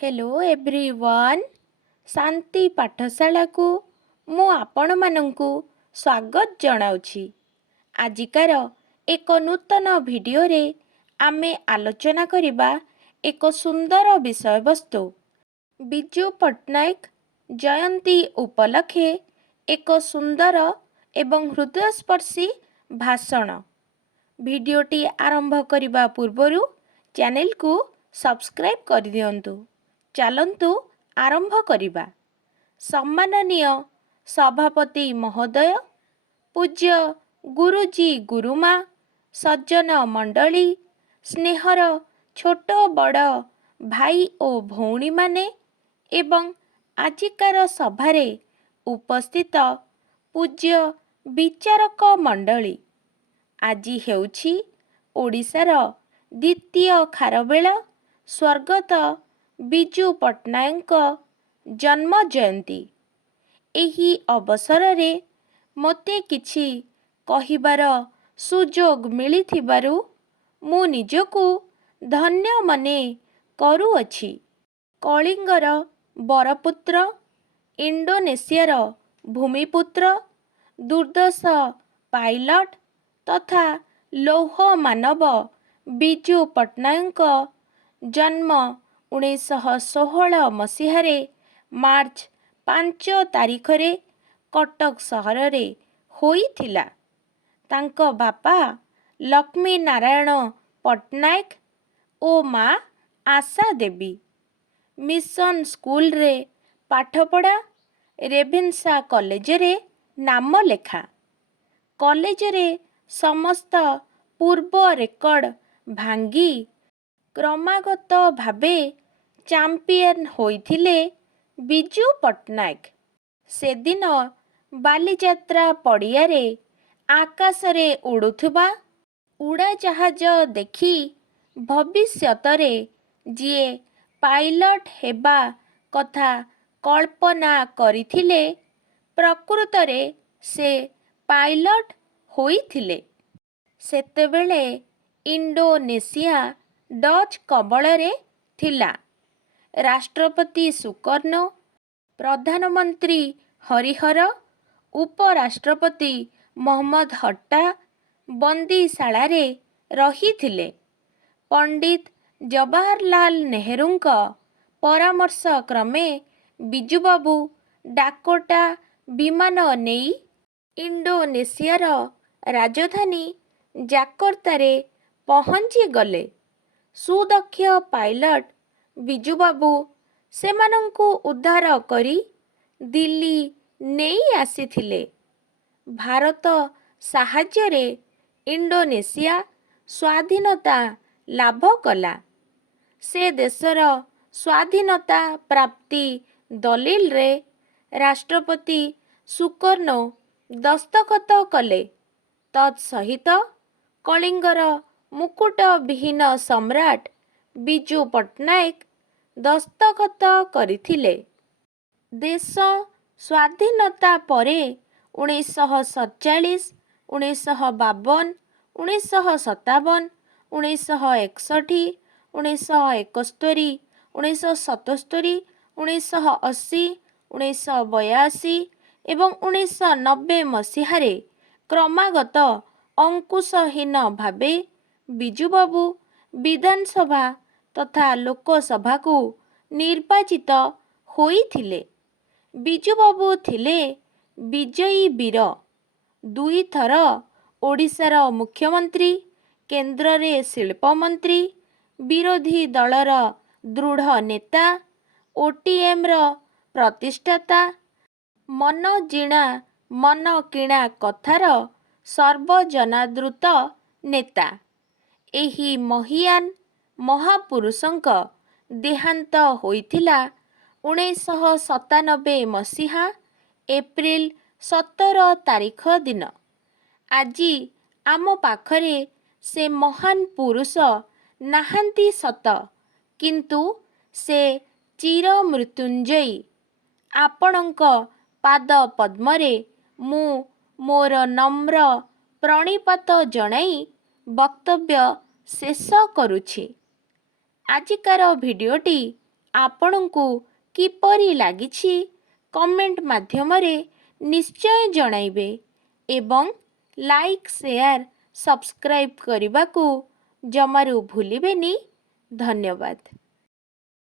Hello everyone शांति पाठशाला को मु आपण मानंकु स्वागत जनाउछि। आजिकार एक नूतन वीडियो रे आमे आलोचना करिबा एक सुंदर विषय वस्तु बिजू पट्टनायक जयंती उपलक्षे एक सुंदर एवं हृदयस्पर्शी भाषण। भिडियोटी आरंभ करिबा पूर्वरु चैनल को सब्सक्राइब कर दियंतु। चलंतु आरंभ करिबा। सम्माननीय सभापति महोदय, पूज्य गुरुजी गुरुमा, सज्जन मंडली, स्नेहर छोट बड़ भाई ओ भौणी माने एवं आजिकार सभारे उपस्थित पूज्य विचारक मंडली, आजि हेउछि ओडिशार द्वितीय खारबेल स्वर्गत बिजू पट्टनायक जन्म जयंती। एही अवसर रे मोते किछि कहिबार सुजोग मिलिथिबारु मु निजको धन्य मने करूअछि। कलिंगर बरपुत्र, इंडोनेशियार भूमिपुत्र, दुर्दश पायलट तथा लौह मानव बिजू पट्टनायक जन्म 1916 मसीहारे मार्च 5 तारिखरे कटक सहर रे होइथिला। तांको बापा लक्ष्मी नारायण पट्टनायक ओ माँ आशा देवी। मिशन स्कूल रे पाठपढ़ा, रेभेन्सा कॉलेज रे नाम लेखा। कॉलेज रे समस्त पूर्व रेकर्ड भांगी क्रमागत भावे चैंपियन होइथिले बिजू पट्टनायक। से दिन बालीजात्रा पड़ियारे आकाशरे उड़ुथुबा उड़ाजाहाज देखी भविष्यतरे जिए पायलट हेबा कथा कल्पना करिथिले प्रकृतरे से पायलट होइथिले। सेतेबेले इंडोनेशिया डच कबଳରେ थिला। राष्ट्रपति सुकर्णो, प्रधानमंत्री हरिहर, उपराष्ट्रपति मोहम्मद हट्टा बंदीशालारे रहिथिले। पंडित जवाहरलाल नेहरूंक परामर्श क्रमे बिजुबाबू डाकोटा विमान नेई इंडोनेशियार राजधानी जाकर्त्तारे पहुंची गले। सुदक्ष पायलट बिजुबाबू सेमानंकु उद्धार करी दिल्ली नेई आसीथिले। भारत साहाଯ୍ୟରେ इंडोनेशिया स्वाधीनता लाभ कला। से देशर स्वाधीनता प्राप्ति दलिल रे राष्ट्रपति सुकर्णो दस्तखत कले। तत्सहित कलिंगर मुकुट विहीन सम्राट बिजू पट्टनायक दस्तखत करिथिले। देश स्वाधीनता परे 1947, 1952, 1957, 1961, 1971, 1977, 1980, 1982 एवं 1990 मसीहारे क्रमागत अंकुशहीन भावे बिजुबाबू विधानसभा तथा लोकसभा को निर्वाचित होइथिले। बिजुबाबू थिले विजयी वीर, दुई थर ओडिशार मुख्यमंत्री, केंद्र रे शिल्प मंत्री, विरोधी दलर दृढ़ नेता, ओटीएम र प्रतिष्ठाता, मन जिणा मन किणा कथार सर्वजनादृत नेता। एही महियान महापुरुषंक देहांत होइथिला 1997 मसीहा एप्रिल 17 तारिख दिन। आजी आम पाखरे से महान पुरुष नाहांती सत, किंतु से चिर मृत्युंजयी। आपणंक पाद पद्मरे मु मोर नम्र प्रणिपात जणाई वक्तव्य शेष करुछि। आजिकार भिडियोटी ଆପଣଙ୍କୁ କିପରି ଲାଗିଛି କମେଣ୍ଟ ମାଧ୍ୟମରେ ନିଶ୍ଚୟ ଜଣାଇବେ ଏବଂ ଲାଇକ୍ ସେୟାର ସବସ୍କ୍ରାଇବ୍ କରିବାକୁ ଜମାରୁ ଭୁଲିବେନି। ଧନ୍ୟବାଦ।